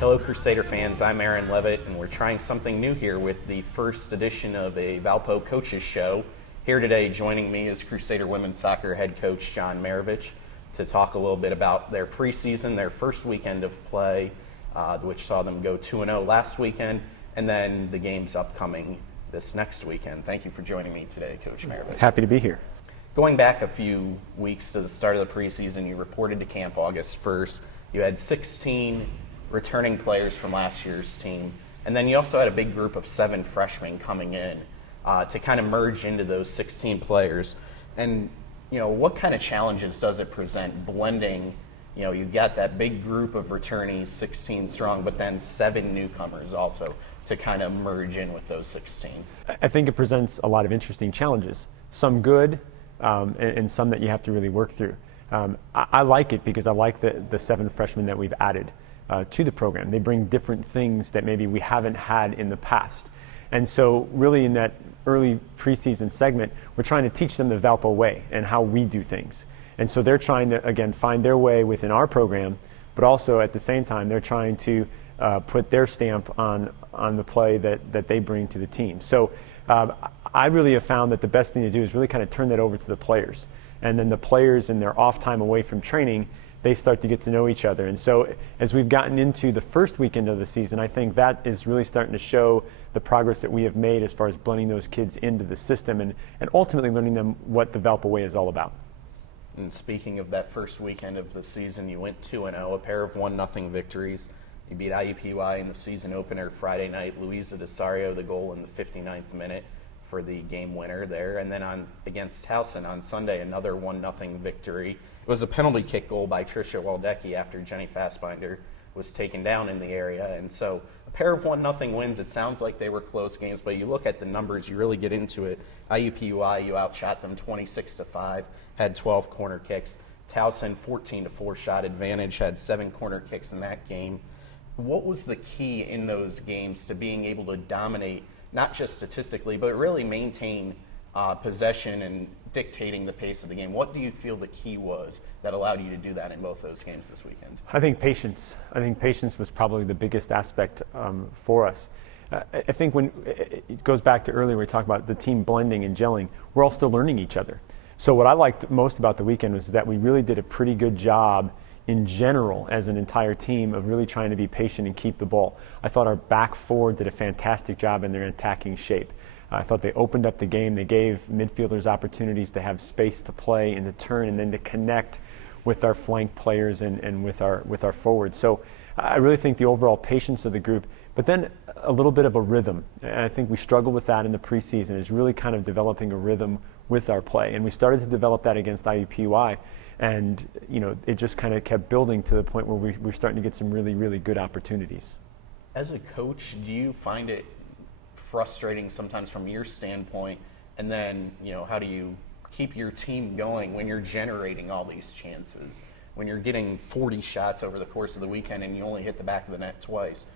Hello Crusader fans, I'm Aaron Leavitt and we're trying something new here with the first edition of a Valpo Coaches Show. Here today joining me is Crusader Women's Soccer head coach John Marovich to talk a little bit about their preseason, their first weekend of play, which saw them go 2-0 last weekend, and then the games upcoming this next weekend. Thank you for joining me today, Coach Marovich. Happy to be here. Going back a few weeks to the start of the preseason, you reported to camp August 1st. You had 16 returning players from last year's team, and then you also had a big group of 7 freshmen coming in to kind of merge into those 16 players. And what kind of challenges does it present blending? You've got that big group of returnees, 16 strong, but then 7 newcomers also to kind of merge in with those 16. I think it presents a lot of interesting challenges, some good and some that you have to really work through. I like it because I like the 7 freshmen that we've added to the program. They bring different things that maybe we haven't had in the past. And so really in that early preseason segment, we're trying to teach them the Valpo way and how we do things. And so they're trying to, again, find their way within our program, but also at the same time, they're trying to put their stamp on the play that they bring to the team. So I really have found that the best thing to do is really kind of turn that over to the players. And then the players in their off time away from training, they start to get to know each other. And so as we've gotten into the first weekend of the season, I think that is really starting to show the progress that we have made as far as blending those kids into the system and ultimately learning them what the Valpo way is all about. And speaking of that first weekend of the season, you went 2-0, a pair of 1-0 victories. You beat IUPUI in the season opener Friday night. Luisa Desario, the goal in the 59th minute for the game winner there. And then against Towson on Sunday, another 1-0 victory. It was a penalty kick goal by Tricia Waldecki after Jenny Fassbinder was taken down in the area. And so a pair of 1-0 wins. It sounds like they were close games, but you look at the numbers, you really get into it. IUPUI, you outshot them 26-5, had 12 corner kicks. Towson, 14-4 shot advantage, had 7 corner kicks in that game. What was the key in those games to being able to dominate, not just statistically, but really maintain possession and dictating the pace of the game? What do you feel the key was that allowed you to do that in both those games this weekend? I think patience. I think patience was probably the biggest aspect for us. I think when it goes back to earlier, we talked about the team blending and gelling. We're all still learning each other. So what I liked most about the weekend was that we really did a pretty good job in general as an entire team of really trying to be patient and keep the ball. I thought our back four did a fantastic job in their attacking shape. I thought they opened up the game. They gave midfielders opportunities to have space to play and to turn and then to connect with our flank players and with our forwards. So I really think the overall patience of the group, but then a little bit of a rhythm. And I think we struggled with that in the preseason, is really kind of developing a rhythm with our play. And we started to develop that against IUPUI. And it just kind of kept building to the point where we're starting to get some really, really good opportunities. As a coach, do you find it frustrating sometimes from your standpoint? And then, how do you keep your team going when you're generating all these chances? When you're getting 40 shots over the course of the weekend and you only hit the back of the net twice?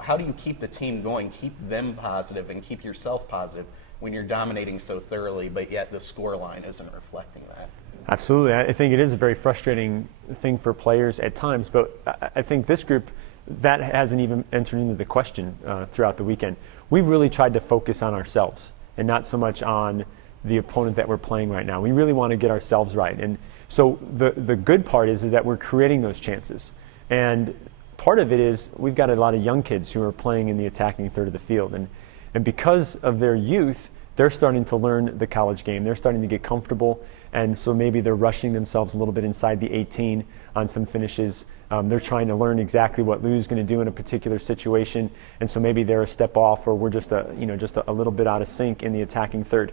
How do you keep the team going, keep them positive, and keep yourself positive when you're dominating so thoroughly, but yet the score line isn't reflecting that? Absolutely. I think it is a very frustrating thing for players at times, but I think this group, that hasn't even entered into the question throughout the weekend. We've really tried to focus on ourselves and not so much on the opponent that we're playing right now. We really want to get ourselves right. And so the good part is that we're creating those chances. And part of it is we've got a lot of young kids who are playing in the attacking third of the field. And because of their youth, they're starting to learn the college game. They're starting to get comfortable. And so maybe they're rushing themselves a little bit inside the 18 on some finishes. They're trying to learn exactly what Lou's going to do in a particular situation. And so maybe they're a step off, or we're just a little bit out of sync in the attacking third.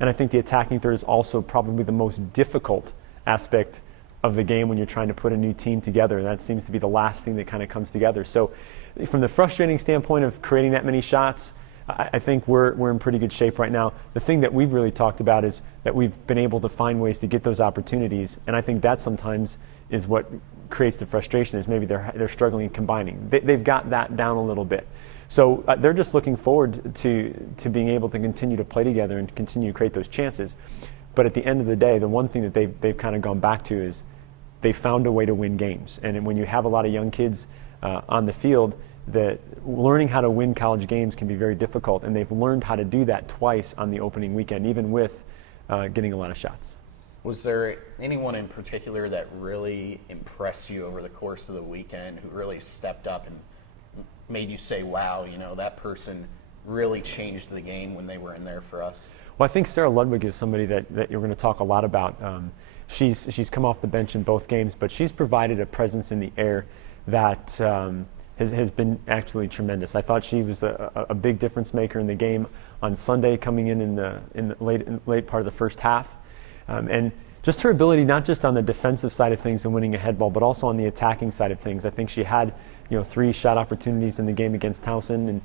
And I think the attacking third is also probably the most difficult aspect of the game when you're trying to put a new team together. That seems to be the last thing that kind of comes together. So from the frustrating standpoint of creating that many shots, I think we're in pretty good shape right now. The thing that we've really talked about is that we've been able to find ways to get those opportunities, and I think that sometimes is what creates the frustration, is maybe they're struggling combining. They've got that down a little bit. So they're just looking forward to being able to continue to play together and continue to create those chances. But at the end of the day, the one thing that they've kind of gone back to is they found a way to win games. And when you have a lot of young kids on the field, that learning how to win college games can be very difficult, and they've learned how to do that twice on the opening weekend, even with getting a lot of shots. Was there anyone in particular that really impressed you over the course of the weekend, who really stepped up and made you say, wow, that person really changed the game when they were in there for us? Well, I think Sarah Ludwig is somebody that you're going to talk a lot about. She's come off the bench in both games, but she's provided a presence in the air that has been absolutely tremendous. I thought she was a big difference maker in the game on Sunday, coming in the late part of the first half. And just her ability, not just on the defensive side of things and winning a head ball, but also on the attacking side of things. I think she had 3 shot opportunities in the game against Towson,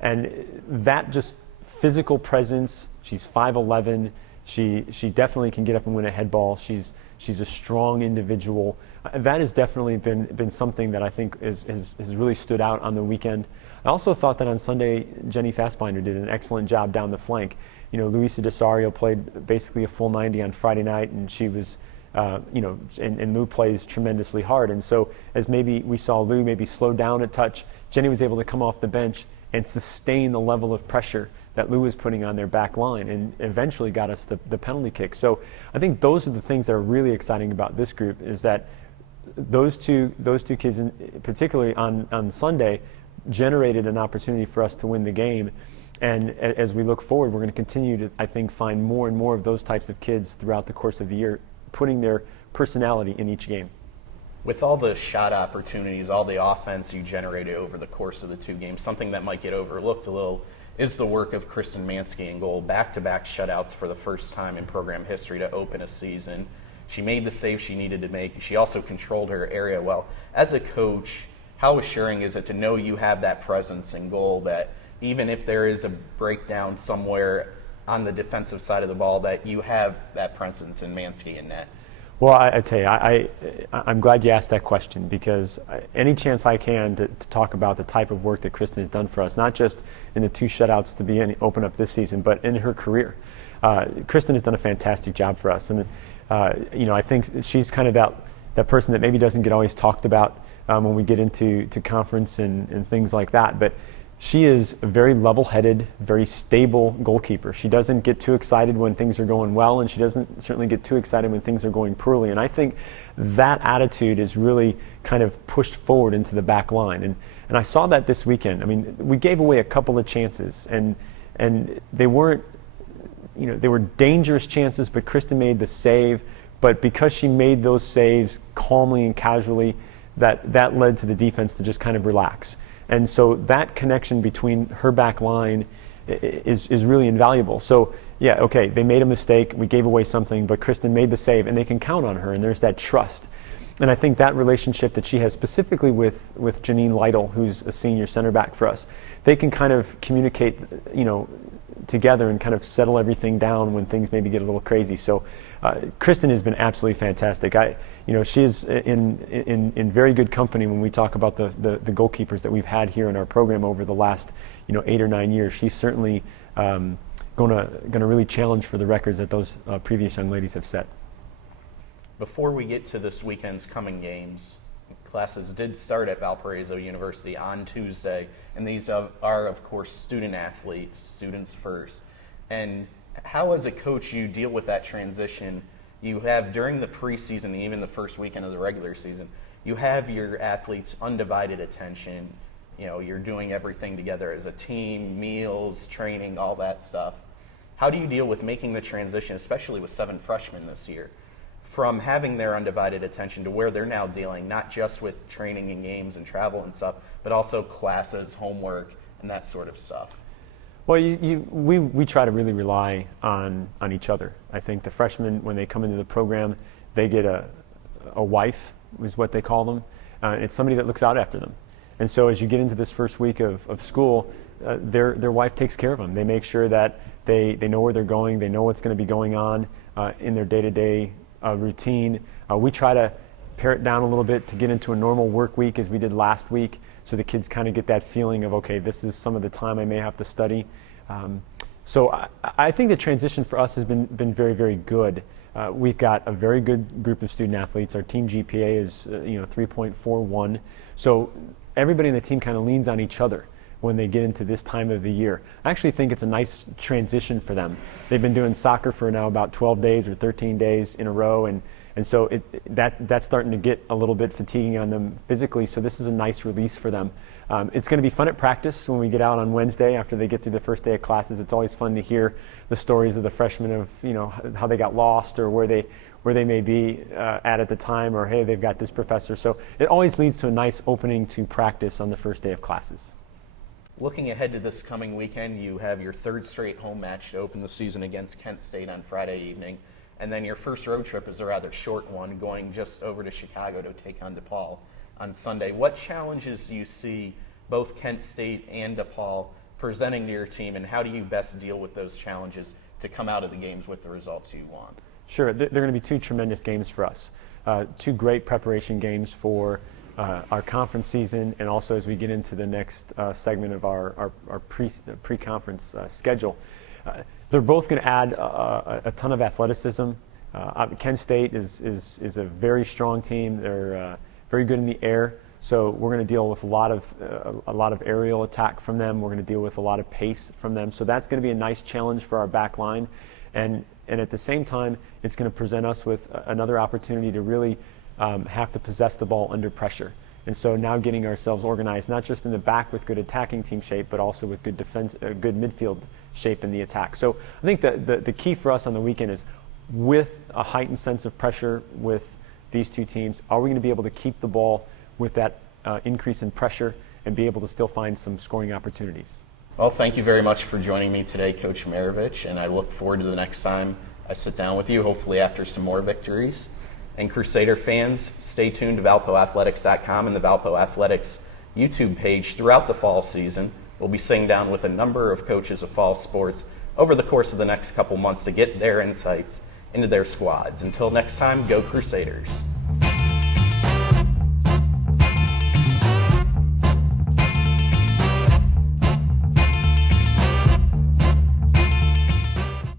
and that just physical presence. She's 5'11". She definitely can get up and win a head ball. She's a strong individual. That has definitely been something that I think has really stood out on the weekend. I also thought that on Sunday, Jenny Fassbinder did an excellent job down the flank. Luisa DeSario played basically a full 90 on Friday night, and she was, and Lou plays tremendously hard. And so as maybe we saw Lou maybe slow down a touch, Jenny was able to come off the bench and sustain the level of pressure that Lou was putting on their back line, and eventually got us the penalty kick. So I think those are the things that are really exciting about this group, is that those two kids, particularly on Sunday, generated an opportunity for us to win the game. And as we look forward, we're going to continue to, I think, find more and more of those types of kids throughout the course of the year, putting their personality in each game. With all the shot opportunities, all the offense you generated over the course of the 2 games, something that might get overlooked a little is the work of Kristen Mansky in goal. Back-to-back shutouts for the first time in program history to open a season. She made the save she needed to make. She also controlled her area well. As a coach, how assuring is it to know you have that presence in goal, that even if there is a breakdown somewhere on the defensive side of the ball, that you have that presence in Mansky in net? Well, I tell you, I'm glad you asked that question, because any chance I can to talk about the type of work that Kristen has done for us, not just in the 2 shutouts to open up this season, but in her career. Kristen has done a fantastic job for us. And, I think she's kind of that person that maybe doesn't get always talked about when we get into conference and things like that. But she is a very level-headed, very stable goalkeeper. She doesn't get too excited when things are going well, and she doesn't certainly get too excited when things are going poorly. And I think that attitude is really kind of pushed forward into the back line. And I saw that this weekend. I mean, we gave away a couple of chances, and they weren't, they were dangerous chances, but Kristen made the save. But because she made those saves calmly and casually, that led to the defense to just kind of relax. And so that connection between her back line is really invaluable. So, yeah, okay, they made a mistake, we gave away something, but Kristen made the save, and they can count on her, and there's that trust. And I think that relationship that she has specifically with Janine Lytle, who's a senior center back for us, they can kind of communicate, together and kind of settle everything down when things maybe get a little crazy. So Kristen has been absolutely fantastic. She is in very good company when we talk about the goalkeepers that we've had here in our program over the last 8 or 9 years. She's certainly going to really challenge for the records that those previous young ladies have set. Before we get to this weekend's coming games, classes did start at Valparaiso University on Tuesday, and these are, of course, student athletes, students first. And how, as a coach, you deal with that transition? You have, during the preseason and even the first weekend of the regular season, you have your athletes' undivided attention. You're doing everything together as a team, meals, training, all that stuff. How do you deal with making the transition, especially with 7 freshmen this year, from having their undivided attention to where they're now dealing not just with training and games and travel and stuff, but also classes, homework, and that sort of stuff? Well, we try to really rely on each other. I think the freshmen, when they come into the program, they get a wife, is what they call them. It's somebody that looks out after them. And so as you get into this first week of school, their wife takes care of them. They make sure that they know where they're going, they know what's going to be going on in their day-to-day routine. We try to pare it down a little bit to get into a normal work week as we did last week, so the kids kind of get that feeling of, okay, this is some of the time I may have to study. So I think the transition for us has been very, very good. We've got a very good group of student athletes. Our team GPA is 3.41. So everybody in the team kind of leans on each other when they get into this time of the year. I actually think it's a nice transition for them. They've been doing soccer for now about 12 days or 13 days in a row, and so that's starting to get a little bit fatiguing on them physically, so this is a nice release for them. It's going to be fun at practice when we get out on Wednesday after they get through the first day of classes. It's always fun to hear the stories of the freshmen of how they got lost or where they may be at the time, or hey, they've got this professor. So it always leads to a nice opening to practice on the first day of classes. Looking ahead to this coming weekend, you have your third straight home match to open the season against Kent State on Friday evening. And then your first road trip is a rather short one, going just over to Chicago to take on DePaul on Sunday. What challenges do you see both Kent State and DePaul presenting to your team, and how do you best deal with those challenges to come out of the games with the results you want? Sure, they're going to be two tremendous games for us. Two great preparation games for our conference season, and also as we get into the next segment of our pre-conference schedule. They're both going to add a ton of athleticism. Kent State is a very strong team. They're very good in the air, so we're going to deal with a lot of aerial attack from them. We're going to deal with a lot of pace from them. So that's going to be a nice challenge for our back line, and at the same time, it's going to present us with another opportunity to really have to possess the ball under pressure. And so now getting ourselves organized, not just in the back with good attacking team shape, but also with good defense, good midfield shape in the attack. So I think the key for us on the weekend is, with a heightened sense of pressure with these two teams, are we going to be able to keep the ball with that increase in pressure and be able to still find some scoring opportunities? Well, thank you very much for joining me today, Coach Marovich, and I look forward to the next time I sit down with you, hopefully after some more victories. And Crusader fans, stay tuned to ValpoAthletics.com and the Valpo Athletics YouTube page throughout the fall season. We'll be sitting down with a number of coaches of fall sports over the course of the next couple months to get their insights into their squads. Until next time, go Crusaders.